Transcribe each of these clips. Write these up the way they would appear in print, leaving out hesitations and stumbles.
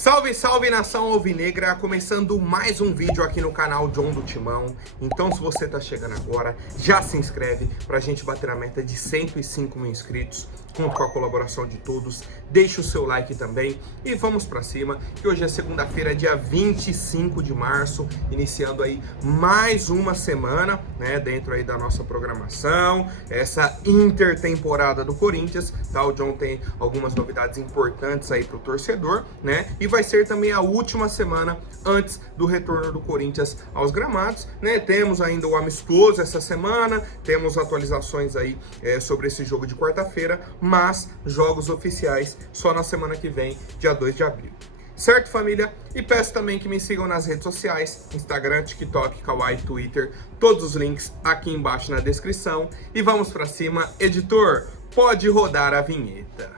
Salve, salve nação alvinegra, começando mais um vídeo aqui no canal John do Timão. Então se você tá chegando agora, já se inscreve pra gente bater a meta de 105 mil inscritos. Conto com a colaboração de todos, deixa o seu like também e vamos pra cima, que hoje é segunda-feira, dia 25 de março, iniciando aí mais uma semana, né, dentro aí da nossa programação, essa intertemporada do Corinthians, tá? O John tem algumas novidades importantes aí pro torcedor, né, e vai ser também a última semana antes do retorno do Corinthians aos gramados, né? Temos ainda o amistoso essa semana, temos atualizações aí sobre esse jogo de quarta-feira, mas jogos oficiais só na semana que vem, dia 2 de abril. Certo, família? E peço também que me sigam nas redes sociais, Instagram, TikTok, Kawaii, Twitter, todos os links aqui embaixo na descrição. E vamos pra cima. Editor, pode rodar a vinheta.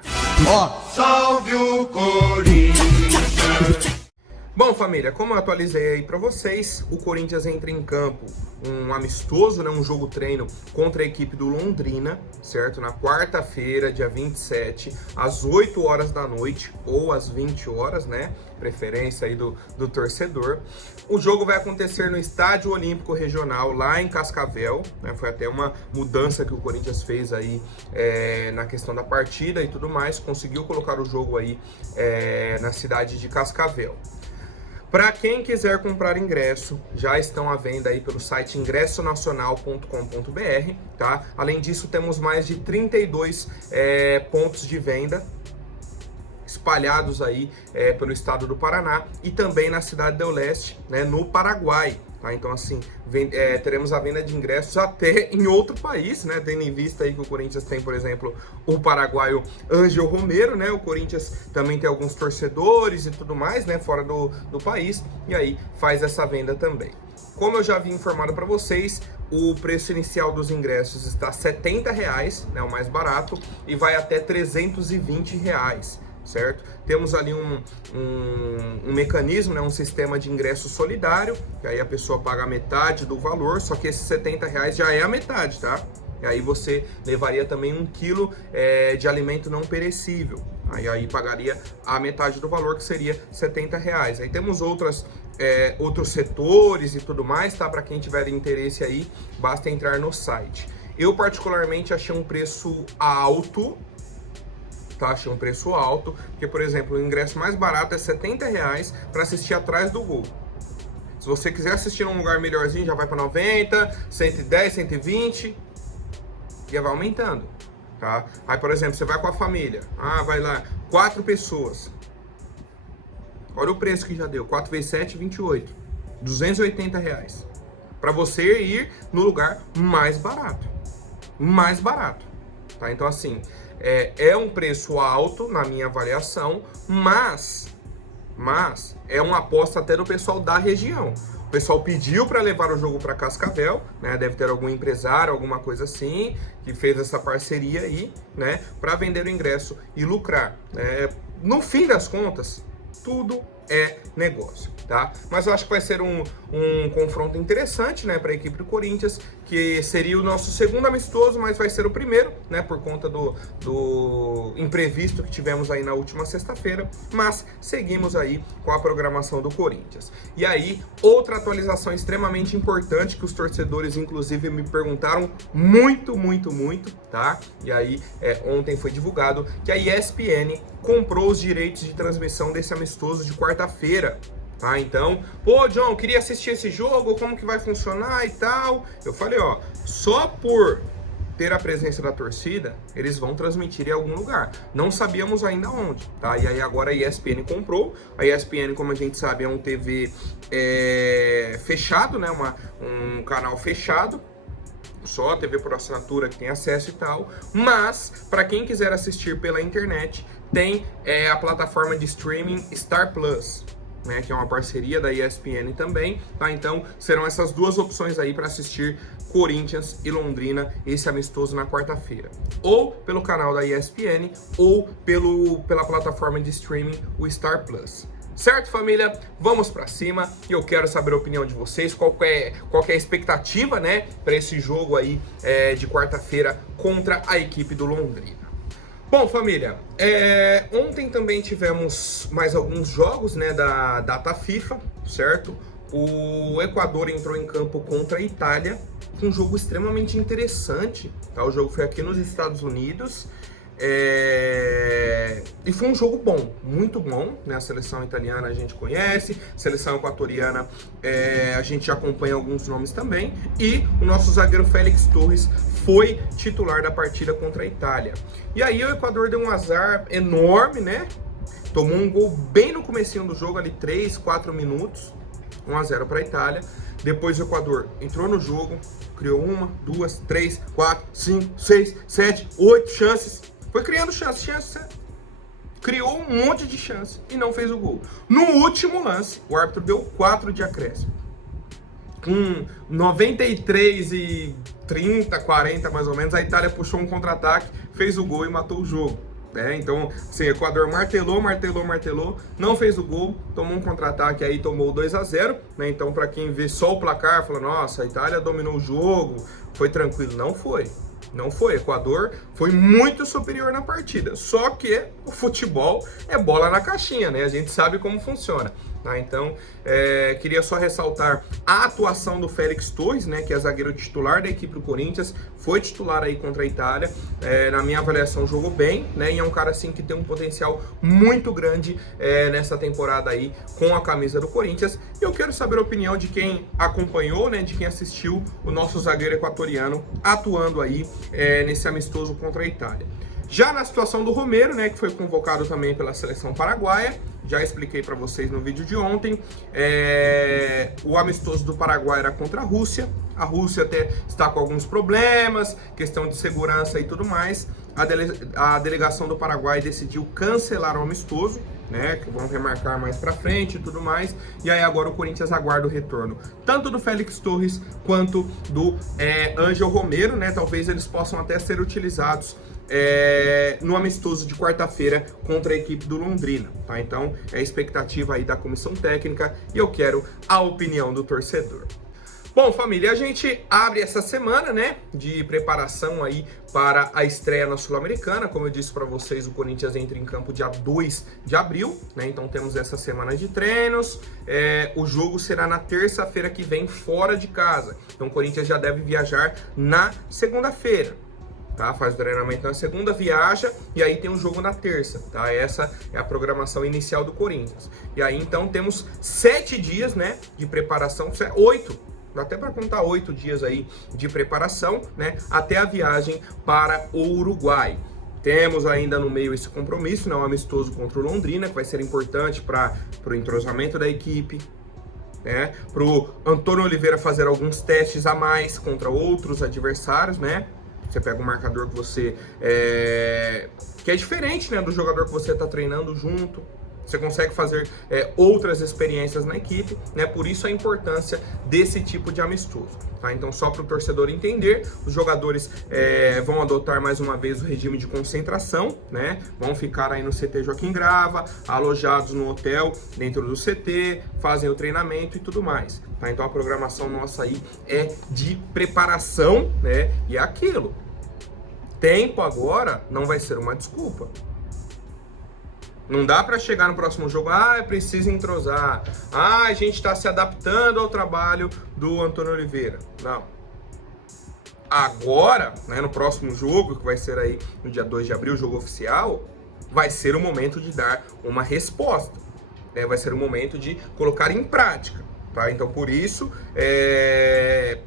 Salve o Corinthians! Bom, família, como eu atualizei aí pra vocês, o Corinthians entra em campo um amistoso, né, um jogo treino contra a equipe do Londrina, certo? Na quarta-feira, dia 27, às 8 horas da noite ou às 20 horas, né? Preferência aí do torcedor. O jogo vai acontecer no Estádio Olímpico Regional, lá em Cascavel, né? Foi até uma mudança que o Corinthians fez aí na questão da partida e tudo mais, conseguiu colocar o jogo aí na cidade de Cascavel. Para quem quiser comprar ingresso, já estão à venda aí pelo site ingressonacional.com.br, tá? Além disso, temos mais de 32 pontos de venda espalhados aí pelo estado do Paraná e também na cidade do Leste, né, no Paraguai. Tá? Então, assim, teremos a venda de ingressos até em outro país, né? Tendo em vista aí que o Corinthians tem, por exemplo, o paraguaio Ângel Romero, né? O Corinthians também tem alguns torcedores e tudo mais, né? Fora do país, e aí faz essa venda também. Como eu já havia informado para vocês, o preço inicial dos ingressos está R$ 70, né? O mais barato, e vai até R$ 320. Certo? Temos ali um mecanismo, né, um sistema de ingresso solidário, que aí a pessoa paga metade do valor, só que esses R$ 70 já é a metade, tá? E aí você levaria também 1 quilo de alimento não perecível, aí pagaria a metade do valor, que seria R$ 70. Aí temos outros setores e tudo mais, tá? Para quem tiver interesse aí, basta entrar no site. Eu particularmente achei um preço alto, achei um preço alto, porque, por exemplo, o ingresso mais barato é R$ 70 para assistir atrás do gol. Se você quiser assistir num lugar melhorzinho, já vai para 90, 110, 120, e vai aumentando, tá? Aí, por exemplo, você vai com a família, vai lá, 4 pessoas. Olha o preço que já deu, 4 vezes 7, 28, R$ 280. Para você ir no lugar mais barato, tá? Então, assim, é um preço alto na minha avaliação, mas é uma aposta até do pessoal da região. O pessoal pediu para levar o jogo para Cascavel, né? Deve ter algum empresário, alguma coisa assim, que fez essa parceria aí, né? Para vender o ingresso e lucrar. No fim das contas, tudo é negócio, tá? Mas eu acho que vai ser um confronto interessante, né, para a equipe do Corinthians, que seria o nosso segundo amistoso, mas vai ser o primeiro, né, por conta do imprevisto que tivemos aí na última sexta-feira, mas seguimos aí com a programação do Corinthians. E aí, outra atualização extremamente importante que os torcedores, inclusive, me perguntaram muito, tá? E aí, ontem foi divulgado que a ESPN comprou os direitos de transmissão desse amistoso de quarta-feira, tá? Então, pô, John, queria assistir esse jogo, como que vai funcionar e tal. Eu falei, ó, só por ter a presença da torcida, eles vão transmitir em algum lugar. Não sabíamos ainda onde, tá? E aí agora a ESPN comprou. A ESPN, como a gente sabe, é um TV fechado, né? Um canal fechado. Só a TV por assinatura que tem acesso e tal, mas para quem quiser assistir pela internet, tem a plataforma de streaming Star Plus, né, que é uma parceria da ESPN também, tá? Então serão essas duas opções aí para assistir Corinthians e Londrina, esse amistoso na quarta-feira, ou pelo canal da ESPN ou pela plataforma de streaming, o Star Plus. Certo, família? Vamos pra cima e eu quero saber a opinião de vocês, qual que é a expectativa, né, para esse jogo aí de quarta-feira contra a equipe do Londrina. Bom, família, ontem também tivemos mais alguns jogos, né, da data FIFA, certo? O Equador entrou em campo contra a Itália, um jogo extremamente interessante, tá? O jogo foi aqui nos Estados Unidos, e foi um jogo bom, muito bom, né? A seleção italiana a gente conhece, seleção equatoriana a gente acompanha alguns nomes também, e o nosso zagueiro Félix Torres foi titular da partida contra a Itália. E aí o Equador deu um azar enorme, né? Tomou um gol bem no comecinho do jogo, ali 3, 4 minutos, 1-0 para a Itália. Depois o Equador entrou no jogo, criou 1, 2, 3, 4, 5, 6, 7, 8 chances. Foi criando chances, criou um monte de chances e não fez o gol. No último lance, o árbitro deu 4 de acréscimo. Com 93 e 30, 40 mais ou menos, a Itália puxou um contra-ataque, fez o gol e matou o jogo. Então, assim, o Equador martelou, não fez o gol, tomou um contra-ataque aí, tomou 2-0, né? Então, para quem vê só o placar, fala, nossa, a Itália dominou o jogo, foi tranquilo. Não foi. Não foi. O Equador foi muito superior na partida. Só que o futebol é bola na caixinha, né? A gente sabe como funciona. Tá? Então, queria só ressaltar a atuação do Félix Torres, né, que é zagueiro titular da equipe do Corinthians, foi titular aí contra a Itália, na minha avaliação jogou bem, né, e é um cara assim que tem um potencial muito grande nessa temporada aí com a camisa do Corinthians. E eu quero saber a opinião de quem acompanhou, né, de quem assistiu o nosso zagueiro equatoriano atuando aí nesse amistoso contra a Itália. Já na situação do Romero, né, que foi convocado também pela seleção paraguaia, já expliquei para vocês no vídeo de ontem, o amistoso do Paraguai era contra a Rússia até está com alguns problemas, questão de segurança e tudo mais. A delegação do Paraguai decidiu cancelar o amistoso, né, que vão remarcar mais para frente e tudo mais, e aí agora o Corinthians aguarda o retorno, tanto do Félix Torres quanto do Ângel Romero, né, talvez eles possam até ser utilizados no amistoso de quarta-feira contra a equipe do Londrina, tá? Então é a expectativa aí da comissão técnica e eu quero a opinião do torcedor. Bom, família, a gente abre essa semana, né, de preparação aí para a estreia na Sul-Americana. Como eu disse para vocês, o Corinthians entra em campo dia 2 de abril, né, então temos essa semana de treinos. O jogo será na terça-feira que vem, fora de casa. Então o Corinthians já deve viajar na segunda-feira. Tá? Faz o treinamento na segunda, viaja e aí tem um jogo na terça, tá? Essa é a programação inicial do Corinthians. E aí então temos 7 dias, né, de preparação, 8, dá até para contar 8 dias aí de preparação, né, até a viagem para o Uruguai. Temos ainda no meio esse compromisso, né, um amistoso contra o Londrina, que vai ser importante para o entrosamento da equipe, né, para o Antônio Oliveira fazer alguns testes a mais contra outros adversários, né? Você pega um marcador que você que é diferente, né, do jogador que você está treinando junto. Você consegue fazer outras experiências na equipe, né? Por isso a importância desse tipo de amistoso. Tá? Então, só para o torcedor entender, os jogadores vão adotar mais uma vez o regime de concentração, né? Vão ficar aí no CT Joaquim Grava, alojados no hotel dentro do CT, fazem o treinamento e tudo mais. Tá? Então a programação nossa aí é de preparação, né? E é aquilo. Tempo agora não vai ser uma desculpa. Não dá para chegar no próximo jogo, precisa entrosar, a gente está se adaptando ao trabalho do Antônio Oliveira. Não. Agora, né, no próximo jogo, que vai ser aí no dia 2 de abril, o jogo oficial, vai ser o momento de dar uma resposta. Né? Vai ser o momento de colocar em prática. Tá? Então, por isso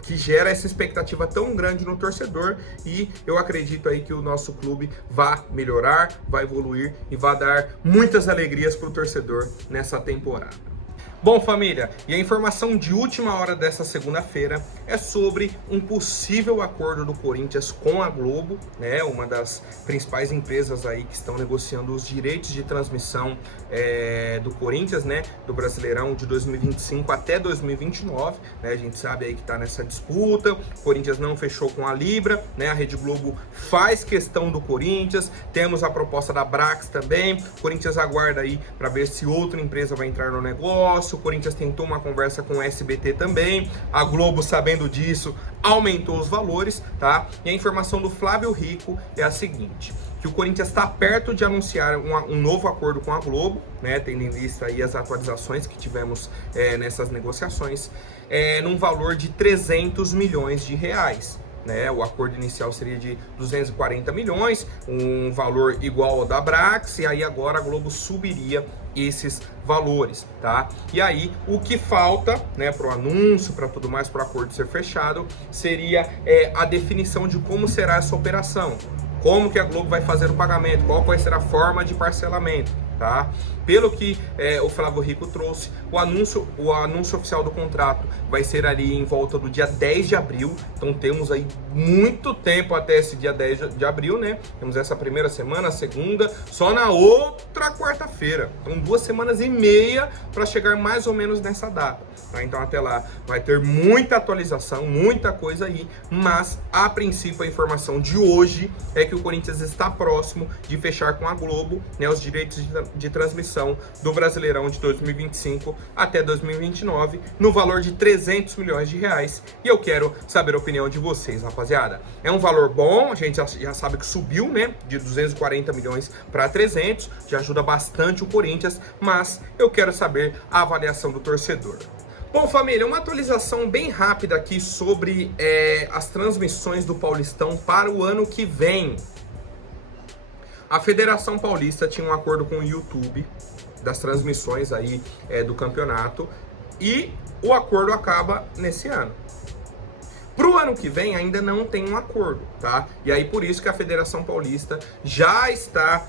que gera essa expectativa tão grande no torcedor, e eu acredito aí que o nosso clube vai melhorar, vai evoluir e vai dar muitas alegrias para o torcedor nessa temporada. Bom, família, e a informação de última hora dessa segunda-feira é sobre um possível acordo do Corinthians com a Globo, né, uma das principais empresas aí que estão negociando os direitos de transmissão do Corinthians, né, do Brasileirão de 2025 até 2029, né, a gente sabe aí que tá nessa disputa, o Corinthians não fechou com a Libra, né, a Rede Globo faz questão do Corinthians, temos a proposta da Brax também, o Corinthians aguarda aí para ver se outra empresa vai entrar no negócio, isso, o Corinthians tentou uma conversa com o SBT também, a Globo, sabendo disso, aumentou os valores, tá? E a informação do Flávio Rico é a seguinte, que o Corinthians está perto de anunciar um novo acordo com a Globo, né? Tendo em vista aí as atualizações que tivemos nessas negociações, num valor de 300 milhões de reais. Né, o acordo inicial seria de 240 milhões, um valor igual ao da Abrax, e aí agora a Globo subiria esses valores, tá? E aí o que falta, né, para o anúncio, para tudo mais, para o acordo ser fechado, seria a definição de como será essa operação, como que a Globo vai fazer o pagamento, qual vai ser a forma de parcelamento, tá? Pelo que o Flávio Rico trouxe, o anúncio oficial do contrato vai ser ali em volta do dia 10 de abril, então temos aí muito tempo até esse dia 10 de abril, né? Temos essa primeira semana, a segunda, só na outra quarta-feira, então 2 semanas e meia para chegar mais ou menos nessa data, tá? Então até lá vai ter muita atualização, muita coisa aí, mas a princípio a informação de hoje é que o Corinthians está próximo de fechar com a Globo, né, os direitos de transmissão do Brasileirão de 2025 até 2029, no valor de 300 milhões de reais. E eu quero saber a opinião de vocês, rapaziada. É um valor bom, a gente já sabe que subiu, né, de 240 milhões para 300, já ajuda bastante o Corinthians, mas eu quero saber a avaliação do torcedor. Bom, família, uma atualização bem rápida aqui sobre as transmissões do Paulistão para o ano que vem. A Federação Paulista tinha um acordo com o YouTube das transmissões aí do campeonato e o acordo acaba nesse ano. Para o ano que vem ainda não tem um acordo, tá? E aí por isso que a Federação Paulista já está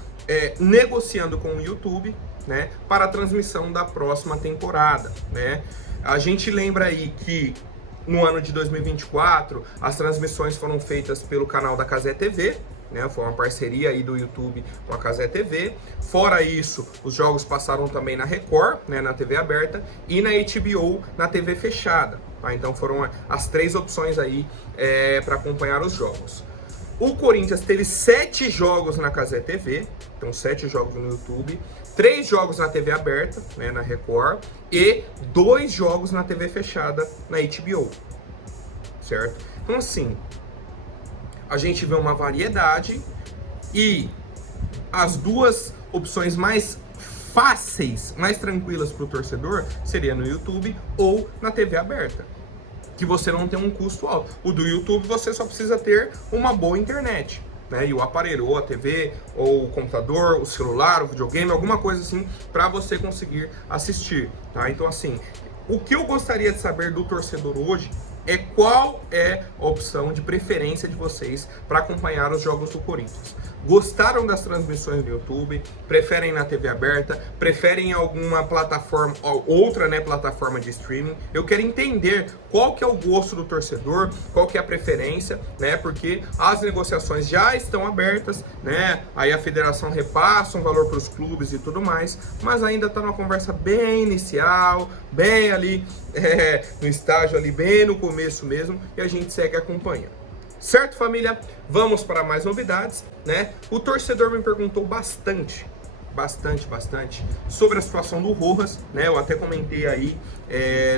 negociando com o YouTube, né, para a transmissão da próxima temporada, né? A gente lembra aí que no ano de 2024 as transmissões foram feitas pelo canal da Cazé TV, né? Foi uma parceria aí do YouTube com a Cazé TV. Fora isso, os jogos passaram também na Record, né, na TV aberta, e na HBO, na TV fechada, tá? Então foram as 3 opções aí para acompanhar os jogos. O Corinthians teve 7 jogos na Cazé TV, então 7 jogos no YouTube, 3 jogos na TV aberta, né, na Record, e 2 jogos na TV fechada, na HBO, certo? Então assim, a gente vê uma variedade e as 2 opções mais fáceis, mais tranquilas para o torcedor seria no YouTube ou na TV aberta, que você não tem um custo alto. O do YouTube você só precisa ter uma boa internet, né? E o aparelho, ou a TV, ou o computador, o celular, o videogame, alguma coisa assim para você conseguir assistir, tá? Então assim, o que eu gostaria de saber do torcedor hoje é qual é a opção de preferência de vocês para acompanhar os jogos do Corinthians. Gostaram das transmissões do YouTube? Preferem na TV aberta? Preferem alguma plataforma, outra, né, plataforma de streaming? Eu quero entender qual que é o gosto do torcedor, qual que é a preferência, né? Porque as negociações já estão abertas, né? Aí a federação repassa um valor para os clubes e tudo mais, mas ainda está numa conversa bem inicial, bem ali no estágio ali, bem no começo mesmo, e a gente segue acompanhando. Certo, família? Vamos para mais novidades, né? O torcedor me perguntou bastante sobre a situação do Rojas, né? Eu até comentei aí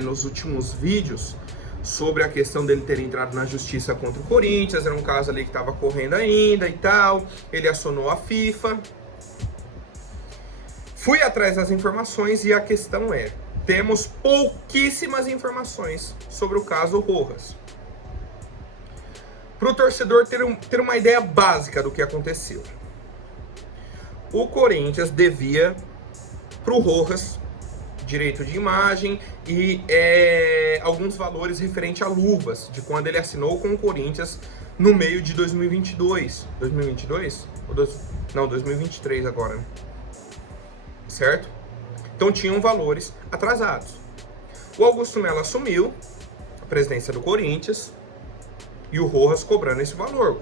nos últimos vídeos sobre a questão dele ter entrado na justiça contra o Corinthians. Era um caso ali que estava correndo ainda e tal. Ele acionou a FIFA. Fui atrás das informações e a questão temos pouquíssimas informações sobre o caso Rojas. Para o torcedor ter uma ideia básica do que aconteceu. O Corinthians devia para o Rojas direito de imagem e alguns valores referente a luvas, de quando ele assinou com o Corinthians no meio de 2022. 2022? Não, 2023 agora, né? Certo? Então tinham valores atrasados. O Augusto Melo assumiu a presidência do Corinthians e o Rojas cobrando esse valor,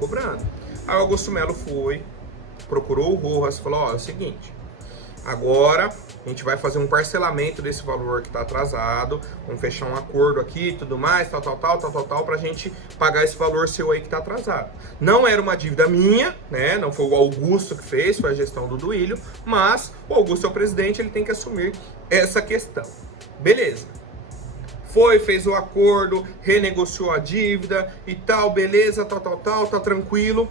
Aí o Augusto Melo procurou o Rojas, falou, ó, é o seguinte, agora a gente vai fazer um parcelamento desse valor que está atrasado, vamos fechar um acordo aqui e tudo mais, tal, pra gente pagar esse valor seu aí que está atrasado. Não era uma dívida minha, né, não foi o Augusto que fez, foi a gestão do Duílio, mas o Augusto é o presidente, ele tem que assumir essa questão. Beleza. Fez o acordo, renegociou a dívida e tal, beleza, tal, tá tranquilo.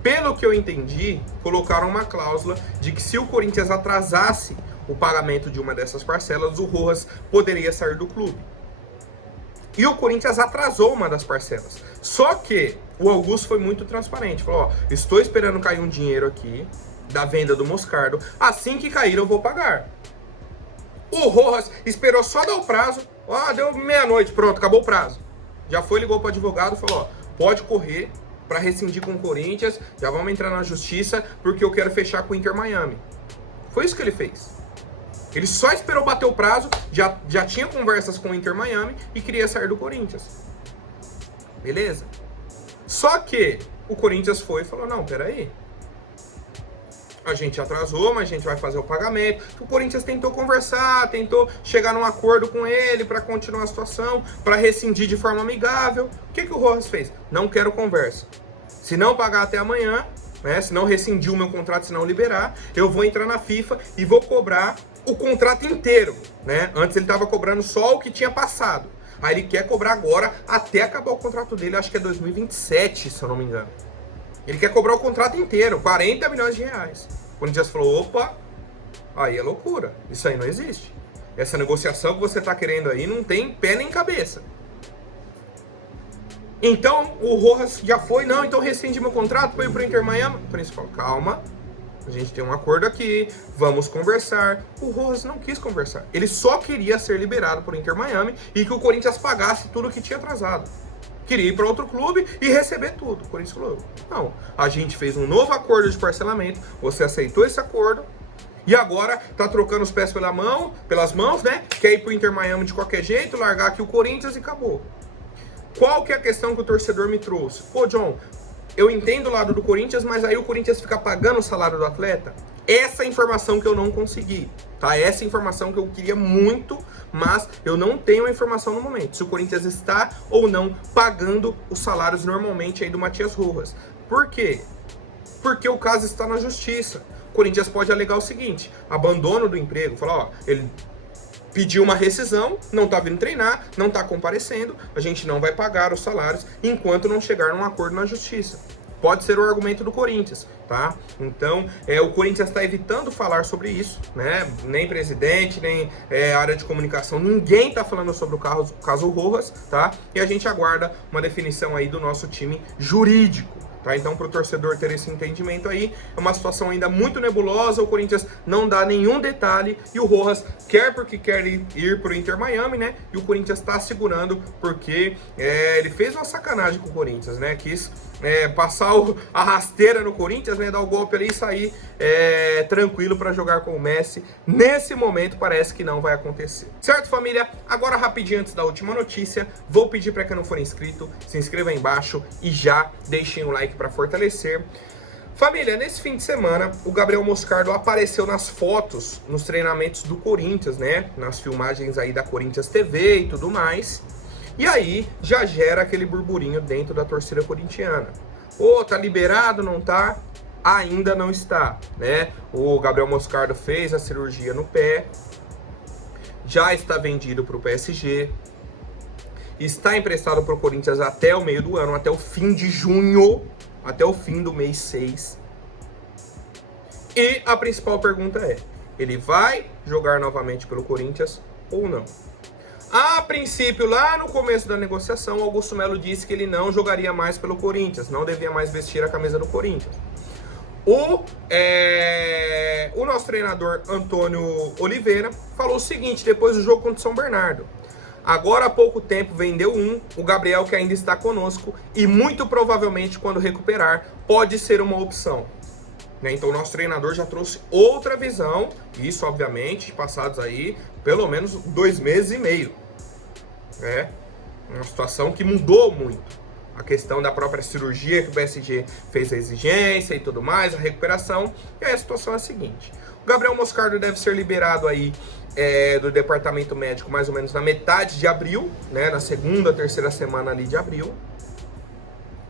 Pelo que eu entendi, colocaram uma cláusula de que se o Corinthians atrasasse o pagamento de uma dessas parcelas, o Rojas poderia sair do clube. E o Corinthians atrasou uma das parcelas. Só que o Augusto foi muito transparente. Falou, ó, estou esperando cair um dinheiro aqui da venda do Moscardo. Assim que cair, eu vou pagar. O Rojas esperou só dar o prazo. Ó, deu meia-noite, pronto, acabou o prazo. Já foi, ligou para o advogado e falou, ó, pode correr para rescindir com o Corinthians. Já vamos entrar na justiça porque eu quero fechar com o Inter Miami. Foi isso que ele fez. Ele só esperou bater o prazo, já tinha conversas com o Inter Miami e queria sair do Corinthians. Beleza? Só que o Corinthians foi e falou, não, peraí. A gente atrasou, mas a gente vai fazer o pagamento. O Corinthians tentou conversar, tentou chegar num acordo com ele para continuar a situação, para rescindir de forma amigável. O que o Rojas fez? Não quero conversa. Se não pagar até amanhã, né, se não rescindir o meu contrato, se não liberar, eu vou entrar na FIFA e vou cobrar o contrato inteiro, né? Antes ele estava cobrando só o que tinha passado. Aí ele quer cobrar agora até acabar o contrato dele, acho que é 2027, se eu não me engano. Ele quer cobrar o contrato inteiro, 40 milhões de reais. O Corinthians falou, opa, aí é loucura, isso aí não existe. Essa negociação que você está querendo aí não tem pé nem cabeça. Então o Rojas já foi, não, então rescinde meu contrato, foi pro Inter Miami. O Corinthians falou, calma, a gente tem um acordo aqui, vamos conversar. O Rojas não quis conversar, ele só queria ser liberado pro Inter Miami e que o Corinthians pagasse tudo que tinha atrasado. Queria ir para outro clube e receber tudo. O Corinthians falou, não, a gente fez um novo acordo de parcelamento, você aceitou esse acordo e agora tá trocando os pés pelas mãos, né? Quer ir pro Inter Miami de qualquer jeito, largar aqui o Corinthians e acabou. Qual que é a questão que o torcedor me trouxe? Pô, John, eu entendo o lado do Corinthians, mas aí o Corinthians fica pagando o salário do atleta? Essa informação que eu não consegui, tá? Essa informação que eu queria muito, mas eu não tenho a informação no momento. Se o Corinthians está ou não pagando os salários normalmente aí do Matias Rojas. Por quê? Porque o caso está na justiça. O Corinthians pode alegar o seguinte, abandono do emprego, falar, ó, ele pediu uma rescisão, não tá vindo treinar, não tá comparecendo, a gente não vai pagar os salários enquanto não chegar num acordo na justiça. Pode ser o argumento do Corinthians, tá? Então, o Corinthians está evitando falar sobre isso, né? Nem presidente, nem área de comunicação, ninguém tá falando sobre o caso Rojas, tá? E a gente aguarda uma definição aí do nosso time jurídico. Tá? Então, para o torcedor ter esse entendimento aí, é uma situação ainda muito nebulosa, o Corinthians não dá nenhum detalhe e o Rojas quer porque quer ir para o Inter Miami, né? E o Corinthians está segurando porque ele fez uma sacanagem com o Corinthians, né? Quis passar a rasteira no Corinthians, né? Dar o golpe ali e sair tranquilo para jogar com o Messi. Nesse momento parece que não vai acontecer. Certo, família? Agora rapidinho antes da última notícia, vou pedir para quem não for inscrito, se inscreva aí embaixo e já deixem o like para fortalecer. Família, nesse fim de semana, o Gabriel Moscardo apareceu nas fotos, nos treinamentos do Corinthians, né? Nas filmagens aí da Corinthians TV e tudo mais. E aí, já gera aquele burburinho dentro da torcida corintiana. Ô, tá liberado, não tá? Ainda não está, né? O Gabriel Moscardo fez a cirurgia no pé, já está vendido para o PSG, está emprestado para o Corinthians até o meio do ano, até o fim de junho, até o fim do mês 6. E a principal pergunta é, ele vai jogar novamente pelo Corinthians ou não? A princípio, lá no começo da negociação, Augusto Melo disse que ele não jogaria mais pelo Corinthians, não devia mais vestir a camisa do Corinthians. O nosso treinador Antônio Oliveira falou o seguinte, depois do jogo contra o São Bernardo. Agora há pouco tempo vendeu o Gabriel que ainda está conosco e muito provavelmente quando recuperar pode ser uma opção. Então o nosso treinador já trouxe outra visão, isso obviamente passados aí pelo menos 2 meses e meio. Uma situação que mudou muito. A questão da própria cirurgia que o PSG fez a exigência e tudo mais, a recuperação. E aí a situação é a seguinte. O Gabriel Moscardo deve ser liberado aí do departamento médico mais ou menos na metade de abril, né? Na segunda, terceira semana ali de abril.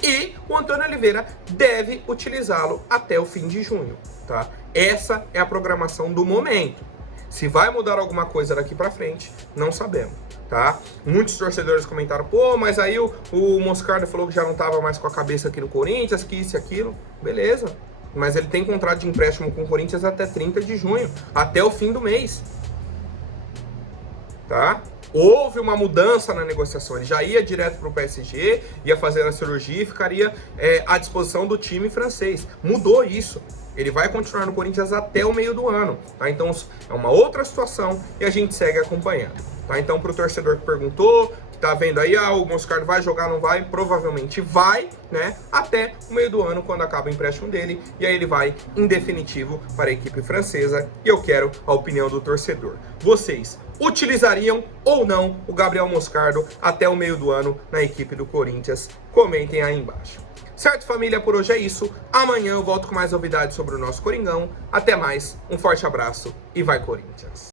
E o Antônio Oliveira deve utilizá-lo até o fim de junho, tá? Essa é a programação do momento. Se vai mudar alguma coisa daqui para frente, não sabemos, tá? Muitos torcedores comentaram, pô, mas aí o Moscardo falou que já não tava mais com a cabeça aqui no Corinthians, que isso e aquilo. Beleza, mas ele tem contrato de empréstimo com o Corinthians até 30 de junho, até o fim do mês, tá? Houve uma mudança na negociação, ele já ia direto para o PSG, ia fazer a cirurgia e ficaria à disposição do time francês. Mudou isso, ele vai continuar no Corinthians até o meio do ano, tá? Então é uma outra situação e a gente segue acompanhando, tá? Então para o torcedor que perguntou, que tá vendo aí, o Moscardo vai jogar, não vai? Provavelmente vai, né? Até o meio do ano, quando acaba o empréstimo dele, e aí ele vai em definitivo para a equipe francesa, e eu quero a opinião do torcedor. Vocês utilizariam ou não o Gabriel Moscardo até o meio do ano na equipe do Corinthians? Comentem aí embaixo. Certo, família? Por hoje é isso. Amanhã eu volto com mais novidades sobre o nosso Coringão. Até mais, um forte abraço e vai Corinthians!